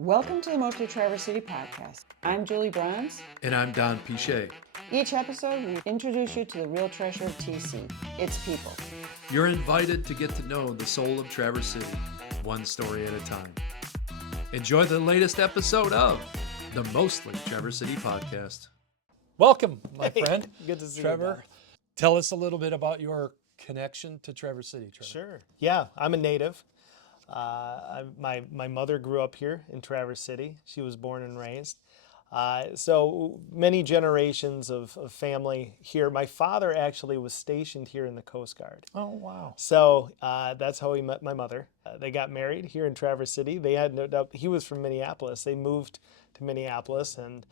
Welcome to the Mostly Traverse City podcast. I'm Julie Bronze. And I'm Don Pichet. Each episode, we introduce you to the real treasure of TC, its people. You're invited to get to know the soul of Traverse City, one story at a time. Enjoy the latest episode of the Mostly Traverse City podcast. Welcome, my friend. Good to see Trevor. you, Don. Tell us a little bit about your connection to Traverse City, Trevor. Sure. Yeah, I'm a native. My mother grew up here in Traverse City. She was born and raised. So many generations of family here. My father actually was stationed here in the Coast Guard. Oh, wow. So that's how he met my mother. They got married here in Traverse City. They had no doubt, he was from Minneapolis. They moved to Minneapolis and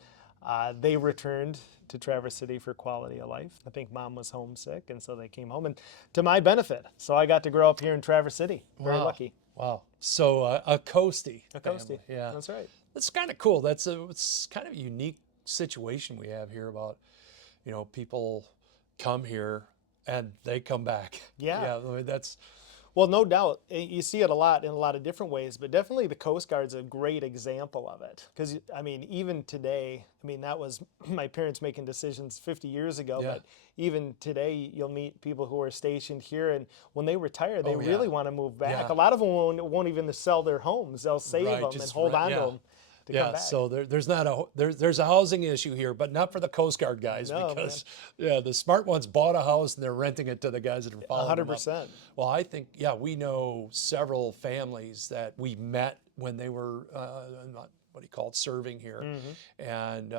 they returned to Traverse City for quality of life. I think mom was homesick, and so they came home, and to my benefit. So I got to grow up here in Traverse City. Very lucky. Wow. So a coastie. A coastie. Yeah. That's right. That's kind of cool. It's kind of a unique situation we have here about, people come here and they come back. Yeah. I mean, that's. Well, no doubt. You see it a lot in a lot of different ways, but definitely the Coast Guard's a great example of it. Because, even today, that was my parents making decisions 50 years ago, Yeah. but even today you'll meet people who are stationed here, and when they retire, they really want to move back. Yeah. A lot of them won't even sell their homes. They'll save Right, them just and hold on to them to come back. So there's a housing issue here, but not for the Coast Guard guys No, because the smart ones bought a house and they're renting it to the guys that are following them up. 100%. Well, I think we know several families that we met when they were serving here, and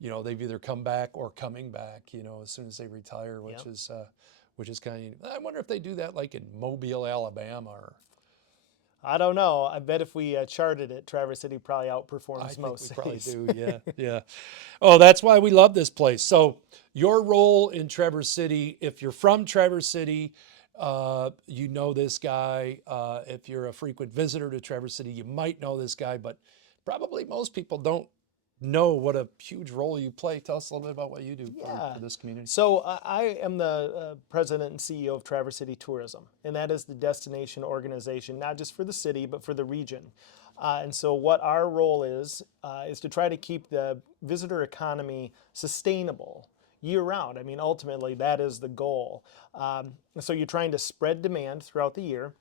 they've either come back or coming back, as soon as they retire, which is kind of. I wonder if they do that like in Mobile, Alabama, or. I don't know. I bet if we charted it, Traverse City probably outperforms I think most we probably cities. do, yeah. Oh, that's why we love this place. So your role in Traverse City, if you're from Traverse City, you know this guy. If you're a frequent visitor to Traverse City, you might know this guy, but probably most people don't know what a huge role you play. Tell us a little bit about what you do for this community. So I am the president and CEO of Traverse City Tourism, and that is the destination organization, not just for the city, but for the region. And so what our role is to try to keep the visitor economy sustainable year-round. Ultimately, that is the goal. So you're trying to spread demand throughout the year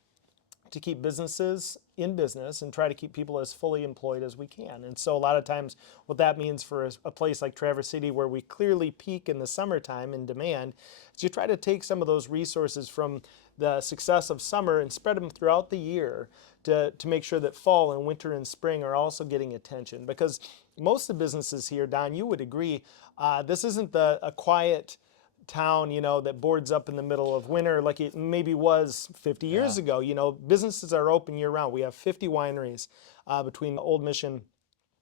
to keep businesses in business and try to keep people as fully employed as we can. And so a lot of times what that means for a place like Traverse City, where we clearly peak in the summertime in demand, is you try to take some of those resources from the success of summer and spread them throughout the year to make sure that fall and winter and spring are also getting attention. Because most of the businesses here, Don, you would agree, this isn't a quiet town, that boards up in the middle of winter like it maybe was 50 years ago. Businesses are open year round. We have 50 wineries between the Old Mission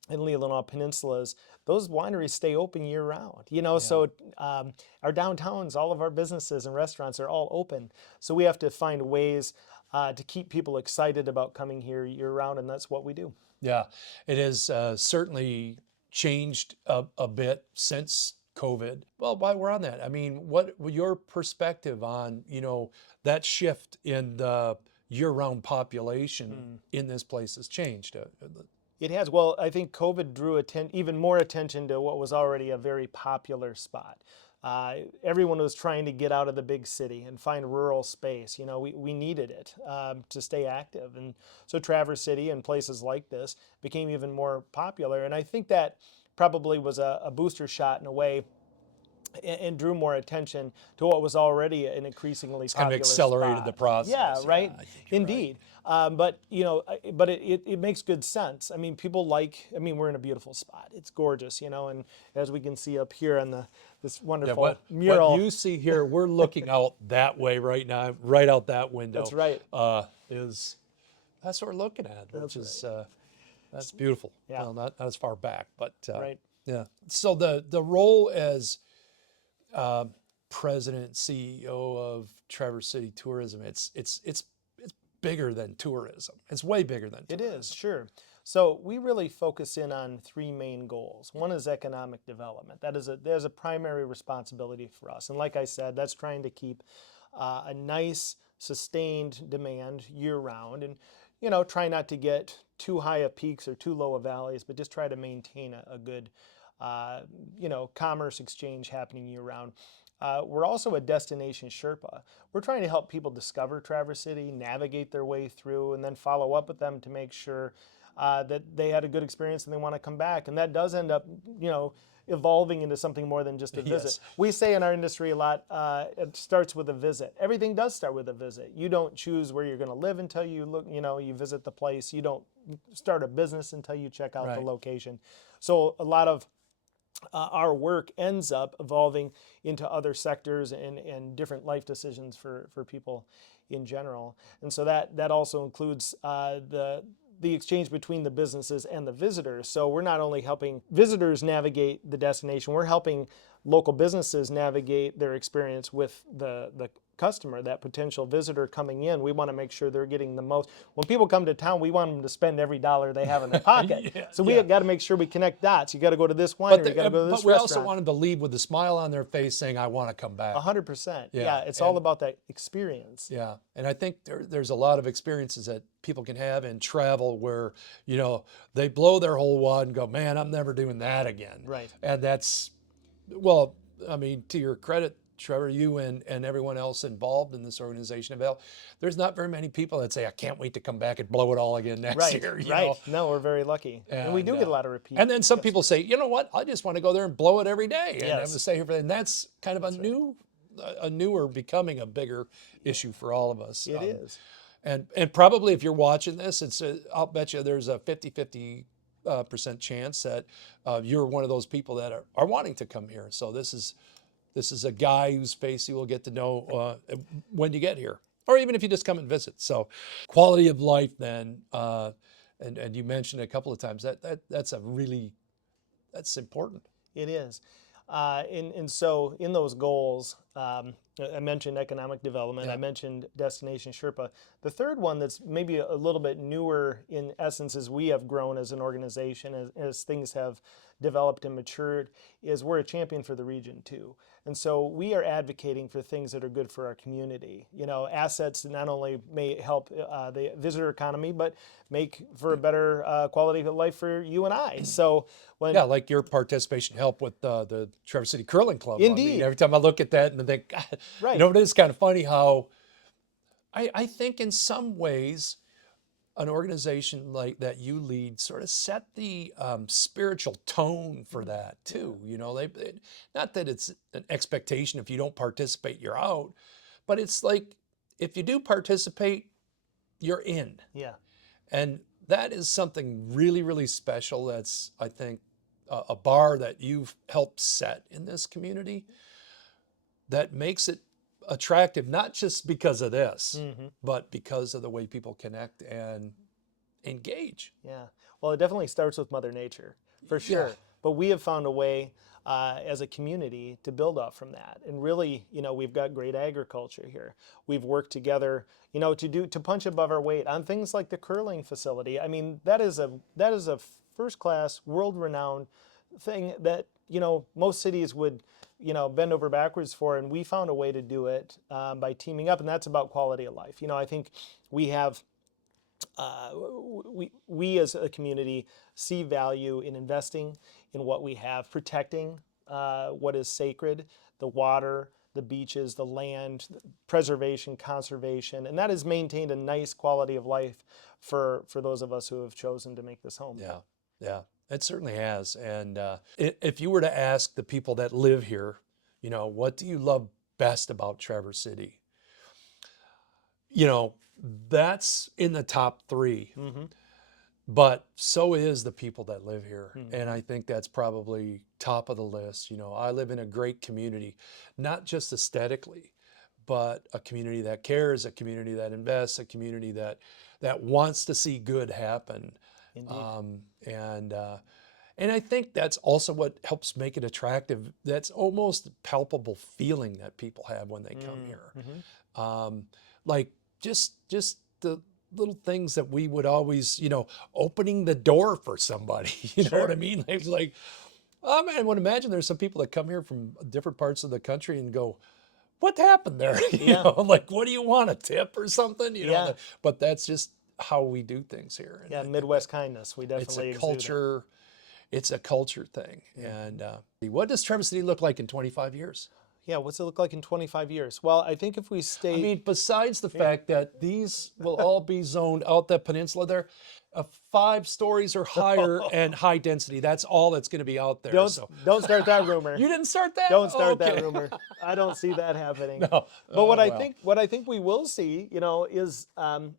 and Leelanau Peninsulas. Those wineries stay open year round, so our downtowns, all of our businesses and restaurants are all open. So we have to find ways to keep people excited about coming here year round, and that's what we do. Yeah, it has certainly changed a bit since COVID. Well, while we're on that, what your perspective on, that shift in the year-round population in this place has changed? It has. Well, I think COVID drew even more attention to what was already a very popular spot. Everyone was trying to get out of the big city and find rural space. We needed it to stay active. And so Traverse City and places like this became even more popular. And I think that probably was a booster shot in a way and drew more attention to what was already an increasingly popular kind of accelerated spot. the process. Yeah, right. I think Indeed. Right. But it makes good sense. People we're in a beautiful spot. It's gorgeous, and as we can see up here on this wonderful mural. What you see here, we're looking out that way right now, right out that window. That's right. That's what we're looking at, which is that's beautiful. Yeah. Well, not as far back, but right. Yeah. So the role as president, CEO of Traverse City Tourism, it's bigger than tourism. It's way bigger than tourism. It is, sure. So we really focus in on three main goals. One is economic development. There's a primary responsibility for us. And like I said, that's trying to keep a nice, sustained demand year round. And try not to get too high of peaks or too low of valleys, but just try to maintain a good, commerce exchange happening year round. We're also a destination Sherpa. We're trying to help people discover Traverse City, navigate their way through, and then follow up with them to make sure that they had a good experience and they want to come back. And that does end up, evolving into something more than just a visit. Yes. We say in our industry a lot, it starts with a visit. Everything does start with a visit. You don't choose where you're going to live until you visit the place. You don't start a business until you check out the Right. location. So a lot of our work ends up evolving into other sectors and different life decisions for people in general. And so that also includes the exchange between the businesses and the visitors. So we're not only helping visitors navigate the destination, we're helping local businesses navigate their experience with the customer, that potential visitor coming in. We want to make sure they're getting the most. When people come to town, we want them to spend every dollar they have in their pocket. Yeah, So we yeah. got to make sure we connect dots. You got to go to this winery, you got to go to this but we also restaurant. want them to leave with a smile on their face saying, I want to come back. 100%. Yeah, Yeah, it's all about that experience. Yeah, and I think there's a lot of experiences that people can have in travel where, they blow their whole wad and go, man, I'm never doing that again. Right. And that's, well, I mean, to your credit, Trevor, you and everyone else involved in this organization, there's not very many people that say, I can't wait to come back and blow it all again next Right, year. You right. know? No, we're very lucky. And we do And, get a lot of repeat. And then some people say, you know what, I just want to go there and blow it every day. And I'm Yes. going to stay here for that. And that's kind of a newer becoming a bigger issue for all of us. It is. And probably if you're watching this, I'll bet you there's a 50-50% chance that you're one of those people that are wanting to come here. So this is a guy whose face you will get to know when you get here, or even if you just come and visit. So quality of life then, and you mentioned it a couple of times, that's important. It is. And so in those goals, I mentioned economic development, Yeah. I mentioned Destination Sherpa. The third one that's maybe a little bit newer in essence as we have grown as an organization, as things have developed and matured, is we're a champion for the region too. And so we are advocating for things that are good for our community. Assets that not only may help the visitor economy, but make for a better quality of life for you and I. So when Yeah, like your participation help with the Trevor City Curling Club. I mean, Indeed. every time I look at that and I think, God, Right. it is kind of funny how I think in some ways an organization like that you lead sort of set the spiritual tone for that too. Not that it's an expectation if you don't participate, you're out, but it's like if you do participate, you're in. Yeah. And that is something really, really special. That's, I think, a bar that you've helped set in this community that makes it attractive, not just because of this, but because of the way people connect and engage. Yeah. Well, it definitely starts with Mother Nature, for sure. Yeah. But we have found a way as a community to build off from that. And really, we've got great agriculture here. We've worked together, to punch above our weight on things like the curling facility. I mean, that is a first-class, world-renowned thing that, most cities would, bend over backwards for. And we found a way to do it by teaming up. And that's about quality of life. I think we have we as a community see value in investing in what we have, protecting what is sacred, the water, the beaches, the land, preservation, conservation, and that has maintained a nice quality of life for those of us who have chosen to make this home. Yeah, it certainly has. And if you were to ask the people that live here, what do you love best about Traverse City? That's in the top 3. But so is the people that live here. And I think that's probably top of the list. I live in a great community, not just aesthetically, but a community that cares, a community that invests, a community that wants to see good happen. And I think that's also what helps make it attractive. That's almost a palpable feeling that people have when they come here. Like just the little things that we would always, opening the door for somebody, you know what I mean? It's like, I would imagine there's some people that come here from different parts of the country and go, what happened there? Like, what do you want, a tip or something? But that's just how we do things here. And Yeah, Midwest kindness. We it's a definitely exude it. culture. It's a culture thing. And what does Trevor City look like in 25 years? Yeah, what's it look like in 25 years? Well, I think if we stay. I mean, besides the fact that these will all be zoned out that peninsula there, 5 stories or higher and high density. That's all that's going to be out there. Don't start that rumor. You didn't start that? Don't start that Okay. rumor. I don't see that happening. No. But Oh, what I well. think we will see, is I'm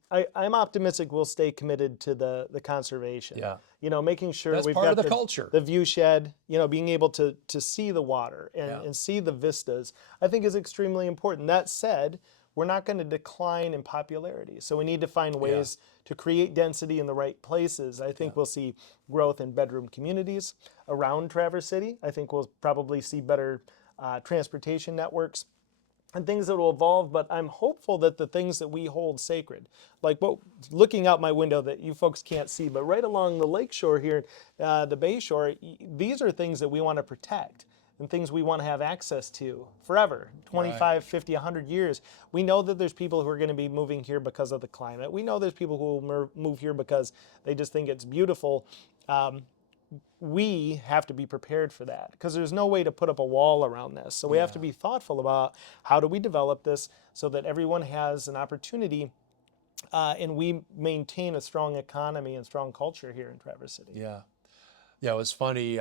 optimistic we'll stay committed to the conservation. Yeah. Making sure That's we've part got of the culture. the view shed, being able to see the water and see the vistas, I think is extremely important. That said, we're not going to decline in popularity. So we need to find ways to create density in the right places. I think we'll see growth in bedroom communities around Traverse City. I think we'll probably see better transportation networks and things that will evolve, but I'm hopeful that the things that we hold sacred, like looking out my window that you folks can't see, but right along the lake shore here, the bay shore, these are things that we want to protect and things we want to have access to forever, 25, 50, 100 years. We know that there's people who are going to be moving here because of the climate. We know there's people who will move here because they just think it's beautiful. We have to be prepared for that because there's no way to put up a wall around this. So we have to be thoughtful about how do we develop this so that everyone has an opportunity and we maintain a strong economy and strong culture here in Traverse City. Yeah. Yeah, it was funny.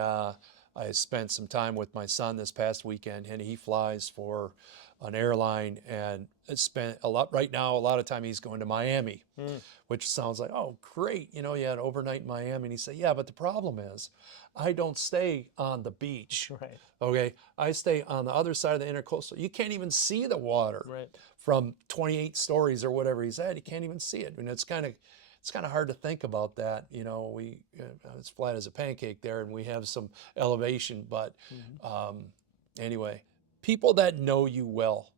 I spent some time with my son this past weekend, and he flies for an airline and spent a lot of time he's going to Miami, which sounds like, oh, great. You had overnight in Miami. And he said, yeah, but the problem is I don't stay on the beach. Right. Okay. I stay on the other side of the intercoastal. You can't even see the water from 28 stories or whatever he said. You can't even see it. And it's kind of hard to think about that. It's flat as a pancake there and we have some elevation, but anyway, people that know you well,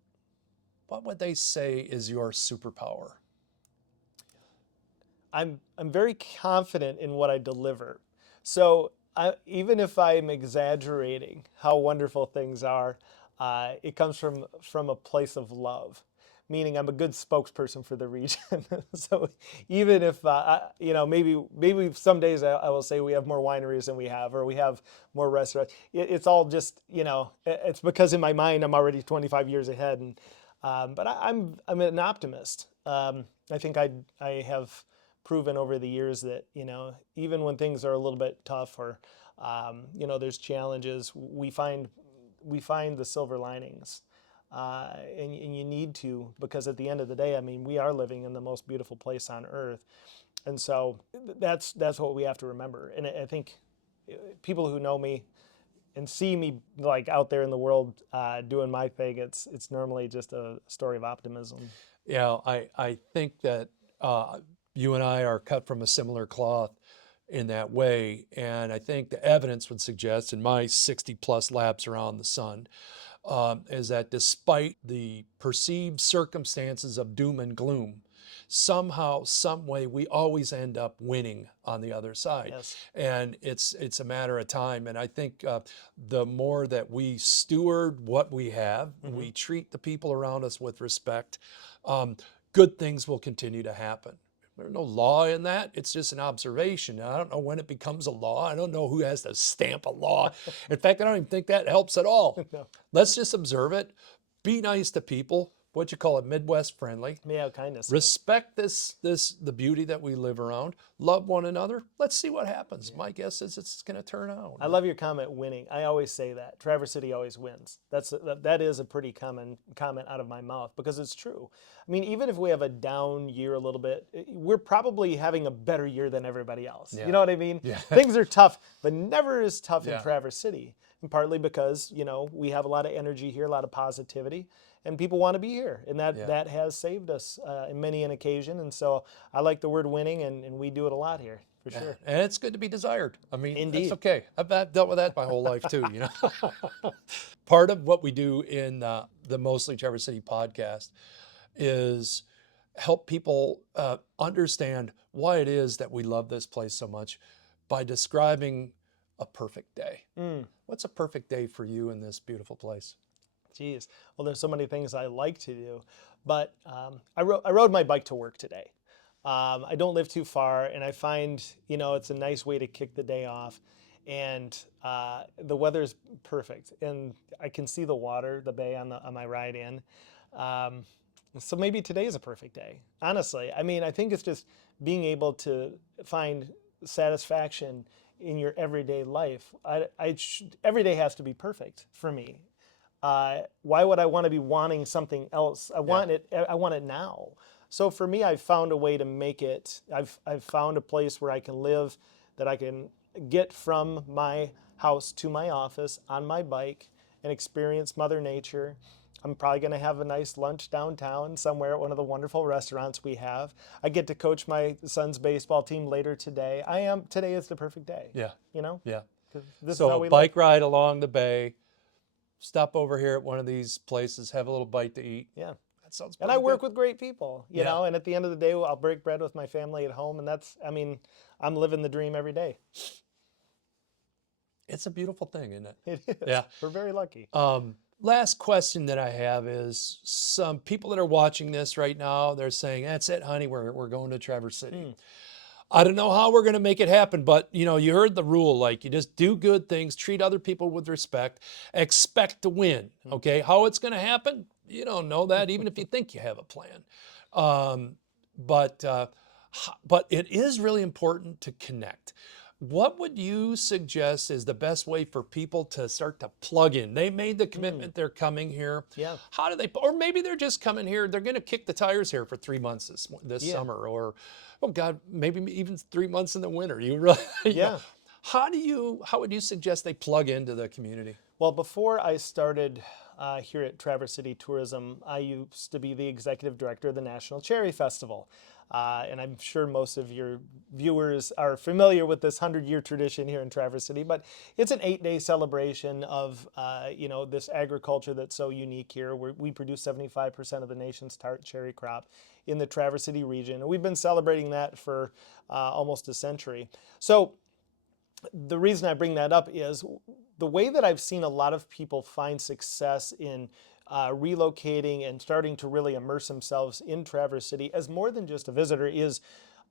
what would they say is your superpower? I'm very confident in what I deliver. So even if I'm exaggerating how wonderful things are, it comes from a place of love. Meaning I'm a good spokesperson for the region. So even if, maybe some days I will say we have more wineries than we have, or we have more restaurants. It's all just, it's because in my mind I'm already 25 years ahead. And but I'm an optimist. I think I have proven over the years that, even when things are a little bit tough or, there's challenges, we find the silver linings. And you need to, because at the end of the day, we are living in the most beautiful place on earth. And so that's what we have to remember. And I think people who know me and see me like out there in the world doing my thing, it's normally just a story of optimism. Yeah, I think that you and I are cut from a similar cloth in that way. And I think the evidence would suggest in my 60 plus laps around the sun, is that despite the perceived circumstances of doom and gloom, somehow, some way, we always end up winning on the other side. Yes. And it's a matter of time. And I think the more that we steward what we have, we treat the people around us with respect, good things will continue to happen. There's no law in that. It's just an observation. I don't know when it becomes a law. I don't know who has to stamp a law. In fact, I don't even think that helps at all. No. Let's just observe it. Be nice to people. What you call it, Midwest friendly. Yeah, kindness. Respect the beauty that we live around. Love one another. Let's see what happens. My guess is it's going to turn out. I love your comment, winning. I always say that. Traverse City always wins. That is a pretty common comment out of my mouth because it's true. Even if we have a down year a little bit, we're probably having a better year than everybody else. Yeah. You know what I mean? Yeah. Things are tough, but never as tough Yeah. in Traverse City. And partly because, we have a lot of energy here, a lot of positivity. And people want to be here, and that has saved us in many an occasion. And so I like the word winning, and we do it a lot here, for sure. And it's good to be desired. Indeed. That's okay. I've dealt with that my whole life too, Part of what we do in the Mostly Trevor City podcast is help people understand why it is that we love this place so much by describing a perfect day. What's a perfect day for you in this beautiful place? Geez. Well, there's so many things I like to do, but I rode my bike to work today. I don't live too far, and I find, it's a nice way to kick the day off. And the weather's perfect, and I can see the water, the bay on my ride in. Um, so maybe today is a perfect day. Honestly, I mean, I think it's just being able to find satisfaction in your everyday life. Every day has to be perfect for me. Why would I want to be wanting something else? I want it. I want it now. So for me, I've found a way to make it. I've found a place where I can live, that I can get from my house to my office on my bike and experience Mother Nature. I'm probably going to have a nice lunch downtown somewhere at one of the wonderful restaurants we have. I get to coach my son's baseball team later today. Today is the perfect day. Yeah. Yeah. 'Cause this is So how a we bike live. ride along the bay, stop over here at one of these places, have a little bite to eat. Yeah. That sounds And pretty I work good. with great people, Yeah. and at the end of the day, I'll break bread with my family at home. And I'm living the dream every day. It's a beautiful thing, isn't it? It is. Yeah. We're very lucky. Last question that I have is, some people that are watching this right now, they're saying, that's it, honey, we're going to Traverse City. I don't know how we're going to make it happen, but you heard the rule, like, you just do good things, treat other people with respect, expect to win. Okay. How it's going to happen, you don't know that, even if you think you have a plan. Um, but it is really important to connect. What would you suggest is the best way for people to start to plug in? They made the commitment, they're coming here. Yeah. How do they, or maybe they're just coming here, they're going to kick the tires here for 3 months this Yeah. summer, or, oh God, maybe even 3 months in the winter. You really, Yeah. how would you suggest they plug into the community? Well, before I started here at Traverse City Tourism, I used to be the executive director of the National Cherry Festival. And I'm sure most of your viewers are familiar with this 100-year tradition here in Traverse City, but it's an 8-day celebration of this agriculture that's so unique here. We produce 75% of the nation's tart cherry crop in the Traverse City region, and we've been celebrating that for almost a century. So the reason I bring that up is the way that I've seen a lot of people find success in relocating and starting to really immerse themselves in Traverse City as more than just a visitor is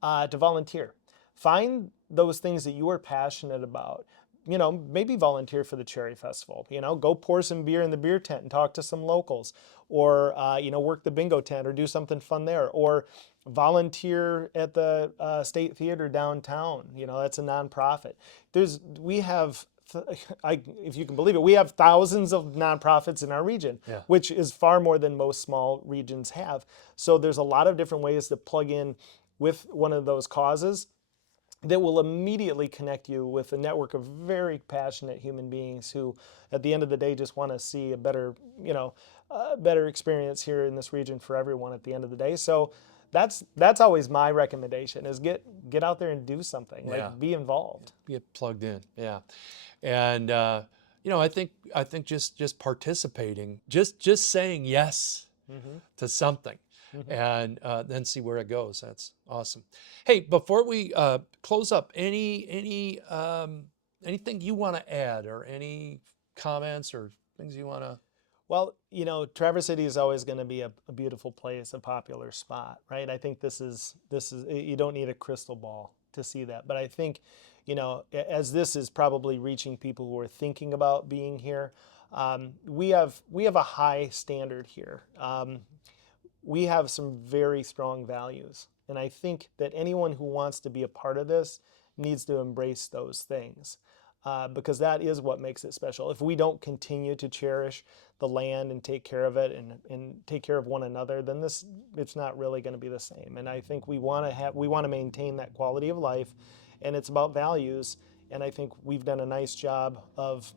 to volunteer. Find those things that you are passionate about. Maybe volunteer for the Cherry Festival. Go pour some beer in the beer tent and talk to some locals, or work the bingo tent or do something fun there, or volunteer at the State Theater downtown. That's a nonprofit. We have, if you can believe it, we have thousands of nonprofits in our region, Yeah. which is far more than most small regions have. So there's a lot of different ways to plug in with one of those causes that will immediately connect you with a network of very passionate human beings who, at the end of the day, just want to see a better, better experience here in this region for everyone at the end of the day. So that's always my recommendation: is get out there and do something, Yeah. like be involved. Get plugged in. Yeah. And, I think just participating, just saying yes to something, and then see where it goes. That's awesome. Hey, before we close up, anything you want to add, or any comments or things you want to? Well, Traverse City is always going to be a beautiful place, a popular spot, right? I think this is you don't need a crystal ball to see that, but I think, as this is probably reaching people who are thinking about being here, we have a high standard here. We have some very strong values, and I think that anyone who wants to be a part of this needs to embrace those things. Because that is what makes it special. If we don't continue to cherish the land and take care of it and take care of one another, then it's not really going to be the same. And I think we want to maintain that quality of life, and it's about values. And I think we've done a nice job of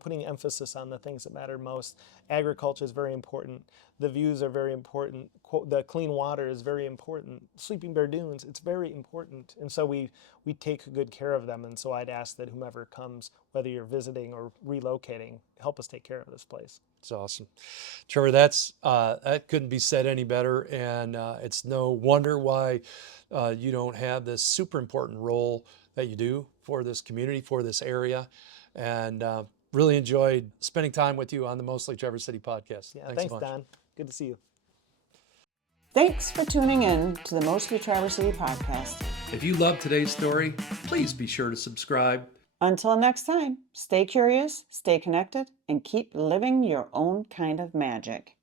putting emphasis on the things that matter most. Agriculture is very important. The views are very important. The clean water is very important. Sleeping Bear Dunes, it's very important. And so we take good care of them. And so I'd ask that whomever comes, whether you're visiting or relocating, help us take care of this place. It's awesome. Trevor, that couldn't be said any better. And it's no wonder why you don't have this super important role that you do for this community, for this area. And really enjoyed spending time with you on the Mostly Traverse City podcast. Yeah, Thanks thanks, a bunch. Don. Good to see you. Thanks for tuning in to the Mostly Traverse City podcast. If you loved today's story, please be sure to subscribe. Until next time, stay curious, stay connected, and keep living your own kind of magic.